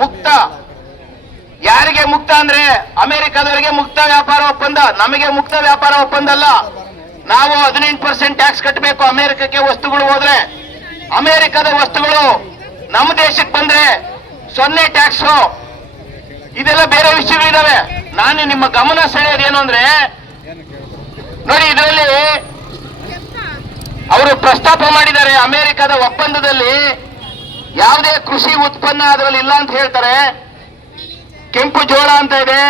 ಮುಕ್ತ. ಯಾರಿಗೆ ಮುಕ್ತ ಅಂದ್ರೆ ಅಮೆರಿಕದವರಿಗೆ ಮುಕ್ತ ವ್ಯಾಪಾರ ಒಪ್ಪಂದ, ನಮಗೆ ಮುಕ್ತ ವ್ಯಾಪಾರ ಒಪ್ಪಂದ ಅಲ್ಲ. ನಾವು 18% ಟ್ಯಾಕ್ಸ್ ಕಟ್ಟಬೇಕು ಅಮೆರಿಕಕ್ಕೆ ವಸ್ತುಗಳು ಹೋದ್ರೆ. ಅಮೆರಿಕದ ವಸ್ತುಗಳು ನಮ್ಮ ದೇಶಕ್ಕೆ ಬಂದ್ರೆ 0 ಟ್ಯಾಕ್ಸ್. ಇದೆಲ್ಲ ಬೇರೆ ವಿಷಯಗಳಿದಾವೆ. ನಾನು ನಿಮ್ಮ ಗಮನ ಸೆಳೆಯೋದೇನು ಅಂದ್ರೆ, ನೋಡಿ ಇದರಲ್ಲಿ ಅವರು ಪ್ರಸ್ತಾಪ ಮಾಡಿದ್ದಾರೆ, ಅಮೆರಿಕದ ಒಪ್ಪಂದದಲ್ಲಿ ಯಾವುದೇ ಕೃಷಿ ಉತ್ಪನ್ನ ಅದರಲ್ಲಿ ಇಲ್ಲ ಅಂತ ಹೇಳ್ತಾರೆ. ಕೆಂಪು ಜೋಳ ಅಂತ ಇದೆ,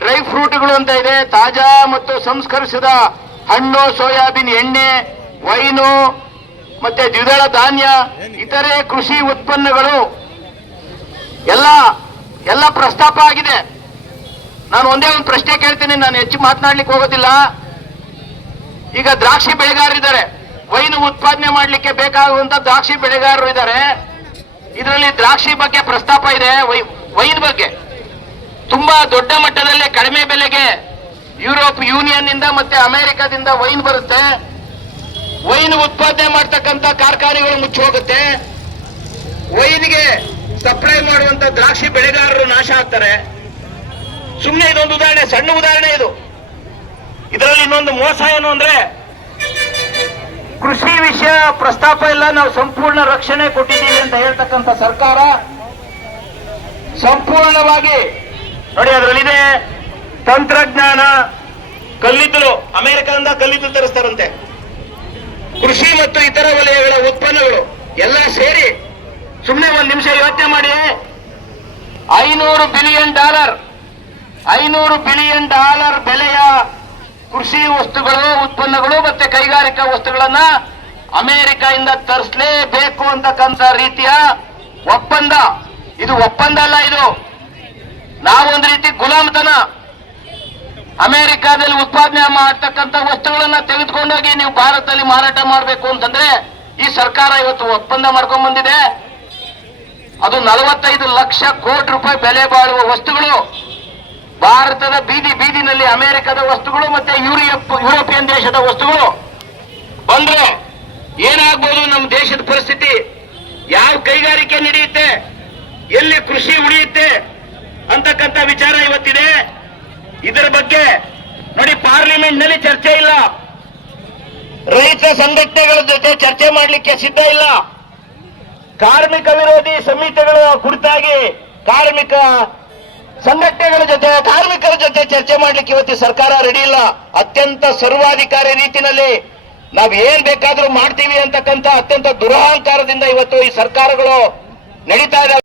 ಡ್ರೈ ಫ್ರೂಟ್ಗಳು ಅಂತ ಇದೆ, ತಾಜಾ ಮತ್ತು ಸಂಸ್ಕರಿಸಿದ ಹಣ್ಣು, ಸೋಯಾಬೀನ್ ಎಣ್ಣೆ, ವೈನು ಮತ್ತೆ ದ್ವಿದಳ ಧಾನ್ಯ, ಇತರೆ ಕೃಷಿ ಉತ್ಪನ್ನಗಳು ಎಲ್ಲ ಪ್ರಸ್ತಾಪ ಆಗಿದೆ. ನಾನು ಒಂದೇ ಒಂದು ಪ್ರಶ್ನೆ ಕೇಳ್ತೀನಿ, ನಾನು ಹೆಚ್ಚು ಮಾತನಾಡ್ಲಿಕ್ಕೆ ಹೋಗೋದಿಲ್ಲ. ಈಗ ದ್ರಾಕ್ಷಿ ಬೆಳೆಗಾರರಿದ್ದಾರೆ, ವೈನು ಉತ್ಪಾದನೆ ಮಾಡಲಿಕ್ಕೆ ಬೇಕಾಗುವಂತ ದ್ರಾಕ್ಷಿ ಬೆಳೆಗಾರರು ಇದ್ದಾರೆ. ಇದರಲ್ಲಿ ದ್ರಾಕ್ಷಿ ಬಗ್ಗೆ ಪ್ರಸ್ತಾಪ ಇದೆ, ವೈನ್ ಬಗ್ಗೆ ತುಂಬಾ ದೊಡ್ಡ ಮಟ್ಟದಲ್ಲಿ ಕಡಿಮೆ ಬೆಲೆಗೆ ಯುರೋಪ್ ಯೂನಿಯನ್ ಇಂದ ಮತ್ತೆ ಅಮೆರಿಕದಿಂದ ವೈನ್ ಬರುತ್ತೆ. ವೈನ್ ಉತ್ಪಾದನೆ ಮಾಡ್ತಕ್ಕಂಥ ಕಾರ್ಖಾನೆಗಳು ಮುಚ್ಚಿ ಹೋಗುತ್ತೆ. ವೈನ್ಗೆ ಸಪ್ಲೈ ಮಾಡುವಂತ ದ್ರಾಕ್ಷಿ ಬೆಳೆಗಾರರು ನಾಶ ಆಗ್ತಾರೆ. ಸುಮ್ಮನೆ ಇದೊಂದು ಉದಾಹರಣೆ, ಸಣ್ಣ ಉದಾಹರಣೆ ಇದು. ಇದರಲ್ಲಿ ಇನ್ನೊಂದು ಮೋಸ ಏನು ಅಂದ್ರೆ, ಕೃಷಿ ವಿಷಯ ಪ್ರಸ್ತಾಪ ಇಲ್ಲ, ನಾವು ಸಂಪೂರ್ಣ ರಕ್ಷಣೆ ಕೊಟ್ಟಿದ್ದೀವಿ ಅಂತ ಹೇಳ್ತಕ್ಕಂಥ ಸರ್ಕಾರ ಸಂಪೂರ್ಣವಾಗಿ ನೋಡಿ ಅದರಲ್ಲಿದೆ ತಂತ್ರಜ್ಞಾನ, ಕಲ್ಲಿದ್ದಲು, ಅಮೆರಿಕದಿಂದ ಕಲ್ಲಿದ್ದಲು ತರಿಸ್ತಾರಂತೆ, ಕೃಷಿ ಮತ್ತು ಇತರ ವಲಯಗಳ ಉತ್ಪನ್ನಗಳು ಎಲ್ಲ ಸೇರಿ. ಸುಮ್ಮನೆ ಒಂದು ನಿಮಿಷ ಯೋಚನೆ ಮಾಡಿ, $500 ಬಿಲಿಯನ್ ಬೆಲೆಯ ಕೃಷಿ ವಸ್ತುಗಳು, ಉತ್ಪನ್ನಗಳು ಮತ್ತೆ ಕೈಗಾರಿಕಾ ವಸ್ತುಗಳನ್ನ ಅಮೆರಿಕದಿಂದ ತರಿಸಲೇಬೇಕು ಅಂತಕ್ಕಂಥ ರೀತಿಯ ಒಪ್ಪಂದ. ಇದು ಒಪ್ಪಂದ ಅಲ್ಲ, ಇದು ನಾವೊಂದು ರೀತಿ ಗುಲಾಮತನ. ಅಮೆರಿಕಾದಲ್ಲಿ ಉತ್ಪಾದನೆ ಮಾಡ್ತಕ್ಕಂಥ ವಸ್ತುಗಳನ್ನ ತೆಗೆದುಕೊಂಡೋಗಿ ನೀವು ಭಾರತದಲ್ಲಿ ಮಾರಾಟ ಮಾಡಬೇಕು ಅಂತಂದ್ರೆ ಈ ಸರ್ಕಾರ ಇವತ್ತು ಒಪ್ಪಂದ ಮಾಡ್ಕೊಂಡ್ ಬಂದಿದೆ. ಅದು 45 ಲಕ್ಷ ಕೋಟಿ ರೂಪಾಯಿ ಬೆಲೆ ಬಾಳುವ ವಸ್ತುಗಳು ಭಾರತದ ಬೀದಿನಲ್ಲಿ ಅಮೆರಿಕದ ವಸ್ತುಗಳು ಮತ್ತೆ ಯುರೋಪಿಯನ್ ದೇಶದ ವಸ್ತುಗಳು ಬಂದ್ರೆ ಏನಾಗ್ಬೋದು ನಮ್ಮ ದೇಶದ ಪರಿಸ್ಥಿತಿ, ಯಾವ ಕೈಗಾರಿಕೆ ನಡೆಯುತ್ತೆ, ಎಲ್ಲಿ ಕೃಷಿ ಉಳಿಯುತ್ತೆ ಅಂತಕ್ಕಂಥ ವಿಚಾರ ಇವತ್ತಿದೆ. ಇದರ ಬಗ್ಗೆ ನೋಡಿ ಪಾರ್ಲಿಮೆಂಟ್ ನಲ್ಲಿ ಚರ್ಚೆ ಇಲ್ಲ, ರೈತ ಸಂಘಟನೆಗಳ ಜೊತೆ ಚರ್ಚೆ ಮಾಡಲಿಕ್ಕೆ ಸಿದ್ಧ ಇಲ್ಲ, ಕಾರ್ಮಿಕ ವಿರೋಧಿ ಸಮಿತಿಗಳ ಕುರಿತಾಗಿ ಕಾರ್ಮಿಕ ಸಂಘಟನೆಗಳ ಜೊತೆ ಕಾರ್ಮಿಕರ ಜೊತೆ ಚರ್ಚೆ ಮಾಡಲಿಕ್ಕೆ ಇವತ್ತು ಸರ್ಕಾರ ರೆಡಿ ಇಲ್ಲ. ಅತ್ಯಂತ ಸರ್ವಾಧಿಕಾರಿ ರೀತಿಯಲ್ಲಿ ನಾವು ಏನ್ ಬೇಕಾದ್ರೂ ಮಾಡ್ತೀವಿ ಅಂತಕ್ಕಂಥ ಅತ್ಯಂತ ದುರಹಂಕಾರದಿಂದ ಇವತ್ತು ಈ ಸರ್ಕಾರಗಳು ನಡೀತಾ ಇದ್ದಾವೆ.